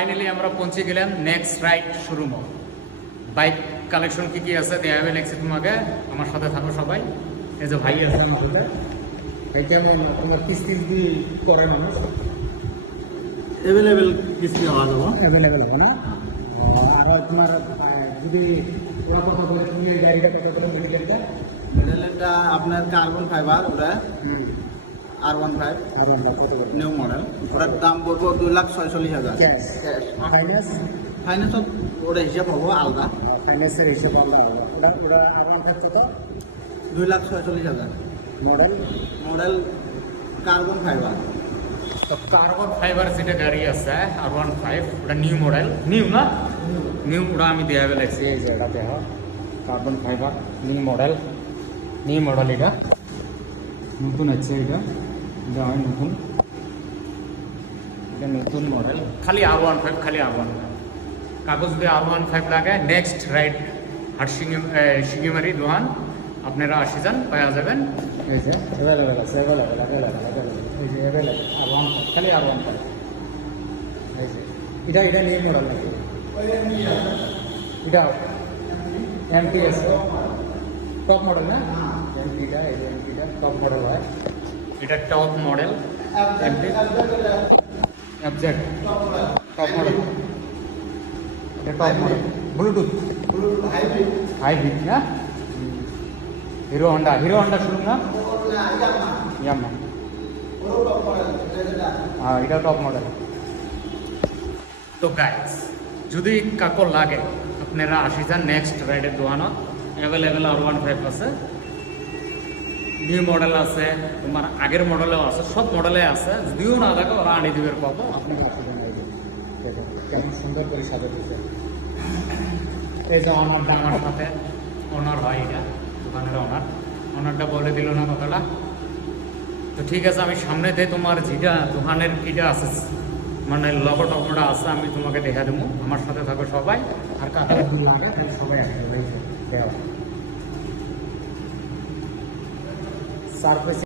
Finally আমরা পৌঁছে গেলাম next ride showroom. Bike collection কি কি আছে দেখাবে নেক্সট তোমাকে, আমার সাথে থাকো সবাই। এই যে ভাই আছে আমার সাথে। ভাই কেমন তোমার কিস্তি করে মানুষ অ্যাভেলেবেল কিস্তি হওয়া যাবো, অ্যাভেলেবেল হবে না? আর তোমার যদি ওরা কথা বলে তুমি এই গাড়িটা কথা বলে মেডিকেলটা মডেলটা আপনার কার্বন ফাইবার, ওটা R15 আর আমরা কত বলবো নিউ মডেল। ওটার দাম পড়বো 2,46,000 ক্যাশ ফাইন্যান্স ফাইন্যান্স ওটা হিসাব হবো আলাদা। ফাইন্যান্সের হিসেবে আমরা ওটা ওটা আর ওয়ান কত 2,46,000 মডেল। Model carbon fibre. তো কার্বন ফাইবার যেটা গাড়ি আছে R15 ওটা নিউ মডেল, নিউ না নিউ, ওটা আমি দেখাবে লাগছি। এই যে এটা দেখা কার্বন ফাইবার নিউ মডেল, এটা নতুন আছে। এটা হয় নতুন, এটা নতুন মডেল। খালি R15, খালি R15 কাগজ দিয়ে R15 লাগে। নেক্সট রাইড হাটশিঙ্গিমারি দোকান আপনারা আসে যান, পাওয়া যাবেন। এই যে অ্যাভেলেবেল আছে, অ্যাভেলেবেল এই যে অ্যাভেলেবেল R15, খালি R15। এই যে এটা নিউ মডেল নাকি? এটা MTS টপ মডেল না? এমপিটা, এই যে এমপিটা টপ মডেল হয়। এটা top model FZ top model, এটা টপ মডেল ব্লুটুথ হাইব্রিড না? হিরো হন্ডা শুরু না? ইয়ামা, হ্যাঁ এটা টপ মডেল। তো গাইস যদি কাকর লাগে আপনারা আসি যান নেক্সট রাইডের দোকানত। অ্যাভেলেবেল R15 আছে, নিউ মডেল আছে, তোমার আগের মডেলেও আছে, সব মডেলে আছে। যদিও না থাকে ওরা আনি দিবের পাবো, আপনাকে আসি যান। এই যে দেখো কেমন সুন্দর করে সাজা দিচ্ছে। এই যে অনারটা আমার সাথে, অনার হয় এটা দোকানের অনারটা বলে দিল না কথাটা। তো ঠিক আছে, আমি সামনে দিয়ে তোমার যেটা দোকানের কিটা আছে মানে লগো টগোটা আছে আমি তোমাকে দেখা দেবো। আমার সাথে থাকো সবাই, আর কাকা লাগে সবাই আসবে। সারফেস